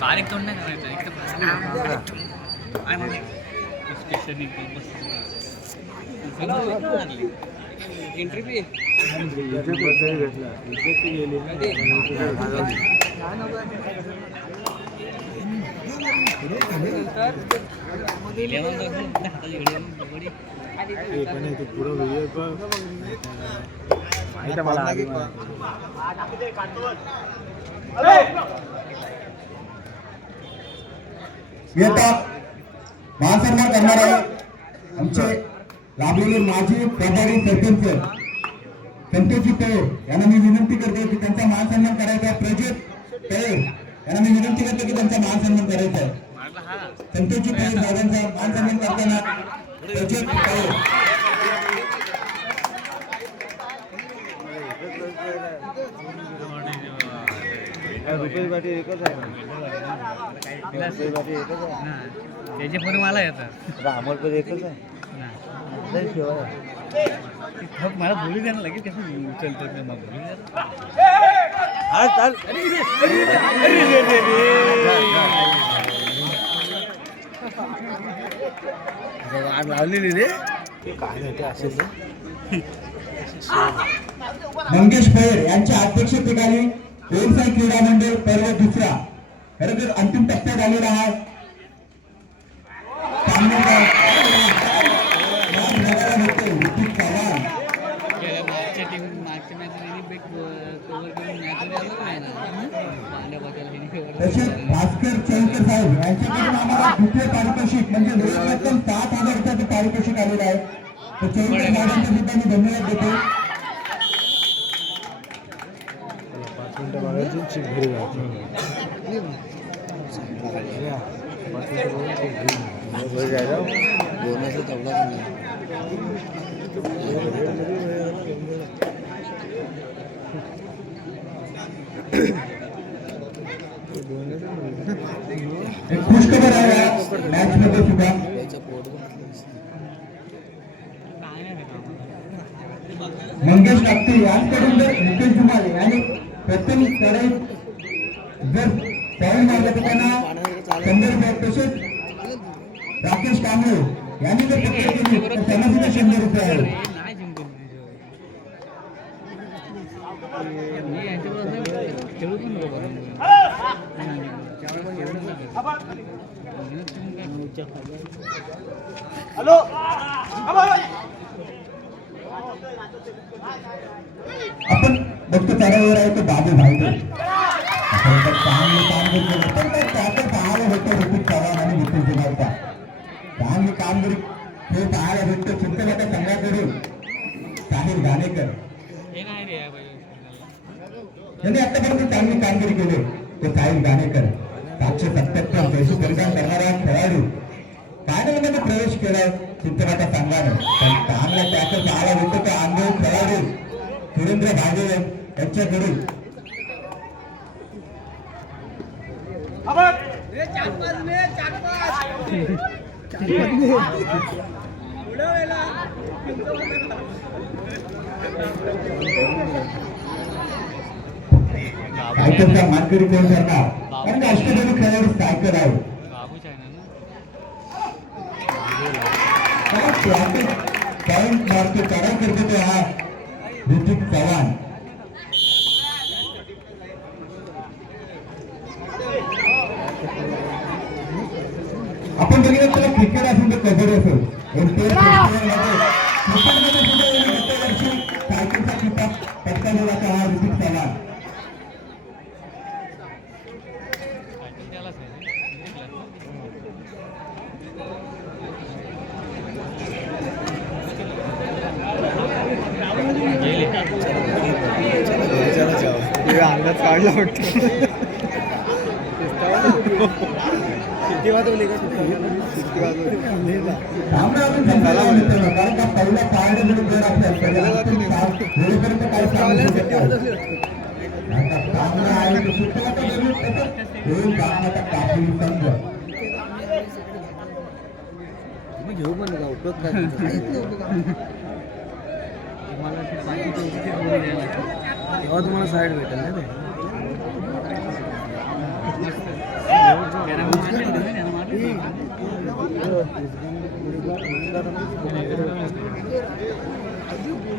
बारीक नाही करायचं एकदम मला एंट्री आता करणार आहे. आमचे लाभलेले माजी प्रभारी सरपंच संतोषजी पवार यांना मी विनंती करतो की त्यांचा मानसन्मान करायचा आहे. प्रजित पवार यांना मी विनंती करतो की त्यांचा मानसन्मान करायचा आहे. संतोषजी पवार दादांचा मानसन्मान करताना प्रजित पवार रुपेश पाटील एकच आहे. पाटील एकच आहे. त्याचे फोन मला येतात. अमोल पण एकच आहे. शिवाय मला बोलू द्या ना लगेच कसं उचलतो ते मग चाल. आग लावलेली रे. काय नाही ते असेल ना. मंगेश पवार यांच्या अध्यक्षतेखाली व्यवसाय क्रीडा मंडळ पर्व दुसरा. खरं तर अंतिम टप्प्यात आलेला आहे. तसेच. भास्कर चौकर साहेब यांच्याकडून आम्हाला द्वितीय पारितोषिक म्हणजे सात हजार रुपयाचं पारितोषिक आलेलं आहे. तर चौकर साहेबांचे सुद्धा मी धन्यवाद देतो. घरी जायचं. एक खुशखबर आहे या मॅच मध्ये सुद्धा काय नाही भेटत आम्हाला. मंगेश कापते यांच्याकडून जर मुकेश धुमाले यांनी प्रथम चढाई जर पॉईंट मारला तर त्यांना शंभर रुपये तसेच राकेश कांबळे यांनी जर पकड केली तर त्यांना सुद्धा शंभर रुपये आहे हे करू? आपण बघतो चढाईवर आहे तो बाबू तर चांगली कामगिरी केली. त्याचं पाहायला भेटतं ऋतिक चव्हाण आणि नितीन जुनारचा चांगली कामगिरी हे पाहायला भेटतं चिंतनाच्या संघाकडून साहिल गाणेकर हे आतापर्यंत चांगली कामगिरी केली ते साहिल गाणेकर सातशे सत्याहत्तर पैसे परिधान करणारा खेळाडू फायनलमध्ये प्रवेश केला चिंतनाच्या संघानं पण चांगला त्याचं पाहायला भेटतं तो अनुभव खेळाडू सुरेंद्र भागे यांच्याकडून सायकलचा मानकरी कोण ठरणार कारण का अष्टपैलू खेळाडू सायकल आहे कारण भारतीय कारण करतो तो हा ऋतिक चव्हाण आपण बघितलं त्याला क्रिकेट असेल तर कबड्डी असेल सामना तो सुटला तर जरूर घेऊ पण का? उपयोग काय तुम्हाला तेव्हा तुम्हाला साईड भेटेल ना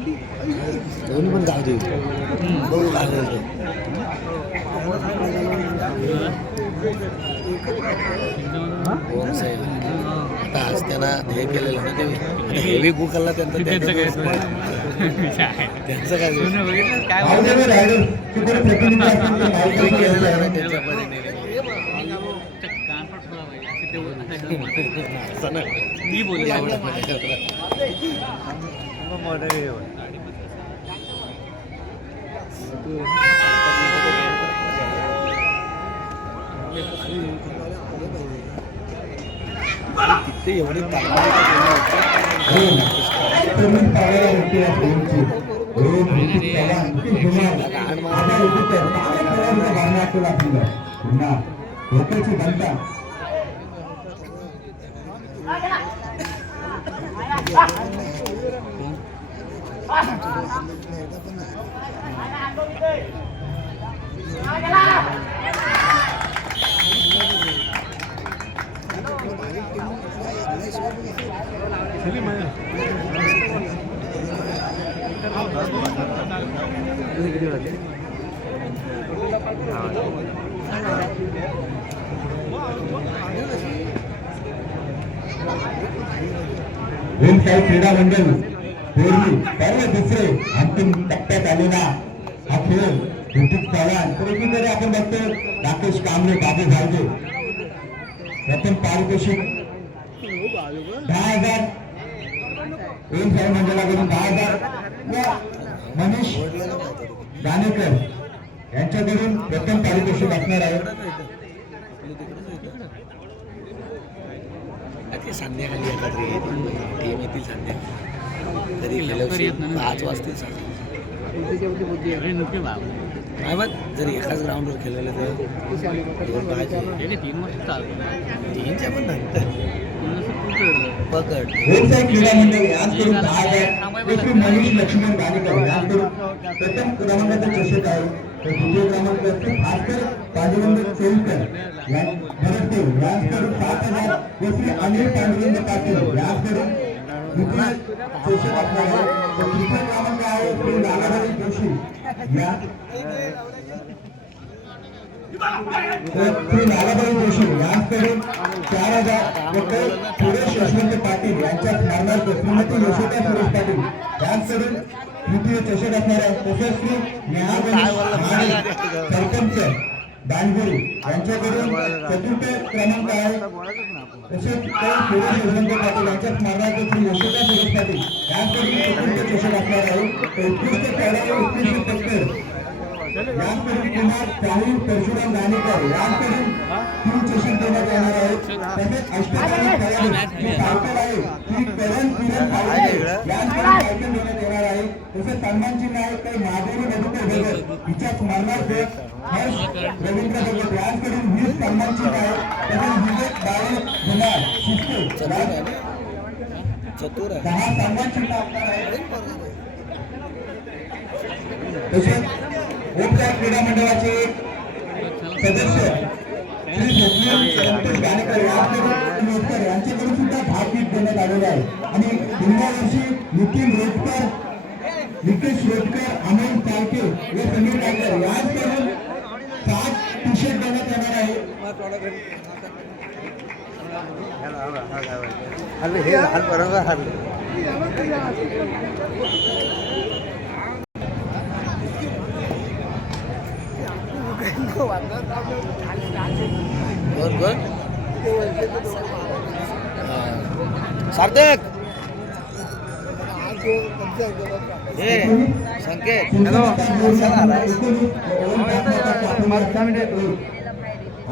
दोन्ही पण जाऊ दे बघू ओम साहेब आता आज त्यांना हे केलेलं ना ते हेवी कुकरला त्यांचा त्यांचं काय त्यांचं काय दोष? बघितलं काय रायडर मी बोलले एवढं मोठं करतात. किती एवढी ताकद रोम. प्रवीण पावलेला व्यक्ती या रोमची. रोम, ऋतिक चव्हाण, ऋतिक धुमाळ. आता ऋतिक आहे. काय प्रकारचं गाणं असेल आपलं? पुन्हा डोक्याची घंटा. वेलसाई क्रीडा मंडळ बोरली पहिले दुसरे. अंतिम टप्प्यात आलेला हा खेळ. ऋतिक चव्हाण. तर एकीकडे आपण बघतो राकेश कांबळे बाबू भालगे प्रथम पारितोषिक. दहा हजार. एम साहेब मंडळाकडून दहा हजार. व मनीष दानेकर यांच्याकडून प्रथम पारितोषिक असणार आहे. संध्याकाळी येतात रे टीम येतील संध्याकाळी तरी लवकर येत नाही ना. पाच वाजतील संध्याकाळी अरे नुकते बाबा. काय मग जर एकाच ग्राउंडवर खेळलेलं तर दोन पाहिजे. गेले तीन वर्ष चालतो तीनच्या पण नंतर. पकड. व्यवसाय क्रीडा मंडळ यांकडून दहा हजार एकूण मनीष लक्ष्मण गाणेकर यांकडून प्रथम क्रमांकाचे चषक आहे. तर द्वितीय क्रमांकाचे भास्कर पांडुरंग चोळकर या भरतपूर यांकडून सात हजार. व श्री अनिल पांडुरंग पाटील यांकडून द्वितीय चषक असणार आहे तृतीय जोशी या श्री नानाभाई जोशी यांकडून चार हजार सुरेश यशवंत पाटील यांच्या स्मरणार्थ श्रीमती यशोदा सुरेश पाटील यांकडून तृतीय चषक असणाऱ्या तसेच श्री नेहा गणेश सरपंच दानगुरी यांच्याकडून चतुर्थ क्रमांक आहे. तसेच ते सुरेश यशवंत पाटील यांच्या स्मरणार्थ श्री यशोदा सुरेश पाटील. यांकडून चतुर्थ चषक असणार आहे. तर उत्कृष्ट खेळाडू उत्कृष्ट पत्कर यांकडून कुमार शाहू परशुराम गाणेकर यांकडून तीन चषक देण्यात येणार आहे तसेच अष्टकालीन खेळाडू जे सावकर आहे श्री करण किरण पावले यांकडून सायकल देण्यात येणार आहे. तसेच सन्मान चिन्ह आहे काही माधुरी मधुकर भगत हिच्या स्मरणार्थ रवींद्र भगत यांकडून वीस तसेच विवेक बाळे धुमाळ शिस्ते चतुर दहा आहे तसेच क्रीडा मंडळाचे सदस्य श्री स्वप्नील संतोष गाणेकर यांच्याकडून यांच्याकडून सुद्धा भाग गीत देण्यात आलेले आहे आणि पुढल्या वर्षी नितीन रोटकर निकेश रोटकर अमोल चालके व समीर डायकर यांच्याकडून हल्ले हे बरोबर हल्ले कोण कोण सार्थक हे संकेत हॅलो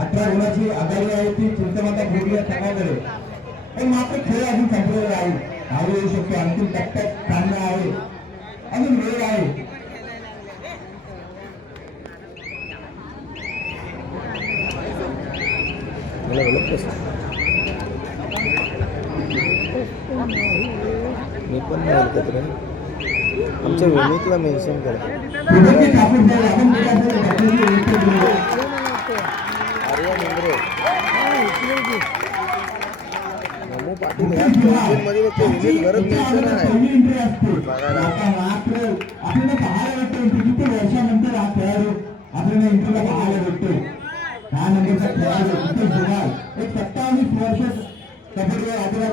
अठरा गुणाची आघाडी आहे ती चिंतमाता बोलली संघाकडे पण मात्र खेळ अजून संपलेला आहे धाव येऊ शकतो. अंतिम टप्प्यात सामना आहे. अजून वेळ आहे. मी पण नाही रे. आमच्या विनीतला मेन्शन करा. त्यांची आता मात्र आपल्याला पाहायला भेटतो किती वर्षानंतर हा खेळाडू आपल्याला पाहायला भेटतो दहा नंबरचा खेळाडू किती जुगाल एक सत्तावीस वर्ष कबड्डी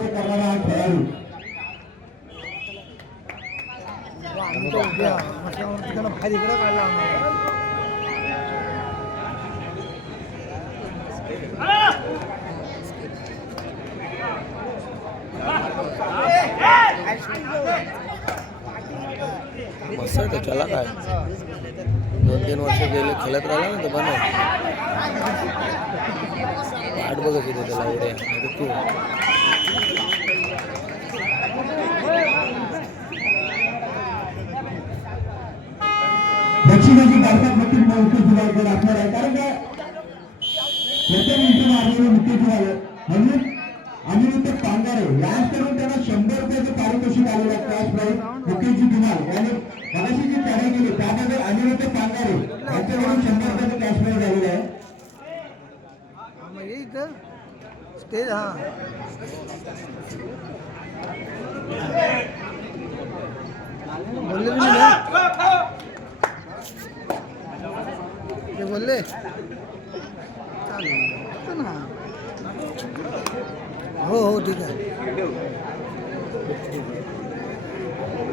करणारा हा. खेळाडू मस्त त्याला काय? दोन तीन वर्ष गेले खेळत राहिला ना तर बन वाट बघत होते त्याला एवढे. तू. भारतात मुख्य आहे. कारण काय प्रत्येक मुख्य म्हणून अनिरुद्ध पांगारे याकडून त्यांना शंभर रुपयाचं पारितोषिक आलेलं आहे कॅश प्राईज मुख्यची जुगाल याने मगाशी जी लढाई केली त्याबद्दल अनिरुद्ध पांगारे यांच्याकडून शंभर रुपयाचं कॅश प्राईज आलेलं आहे. स्टेज हा. बोलले भी नहीं ते बोलले चालेल होतं ना हो हो ठीक आहे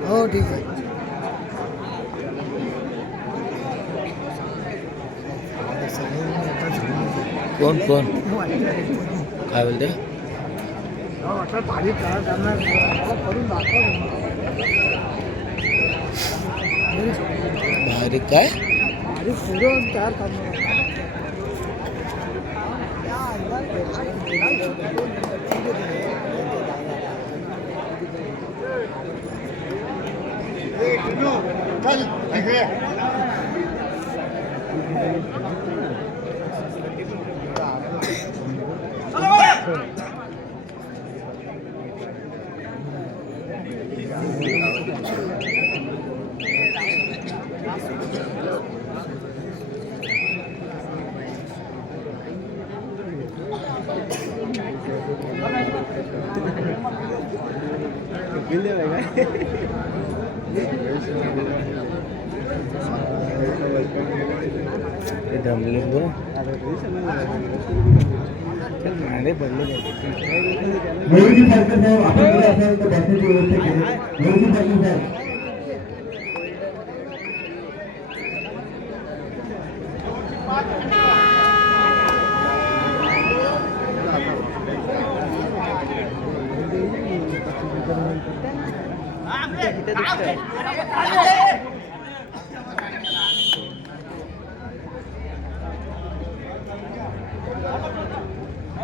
हो ठीक आहे कोण कोण? काय बोलते? भारी करून भारी काय? चल पुढं तयार करणार दमले मोदी पाटील साहेब आपल्याकडे असाल तर बसण्याची व्यवस्था केली मोदी पाटील साहेब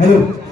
हॅलो वीस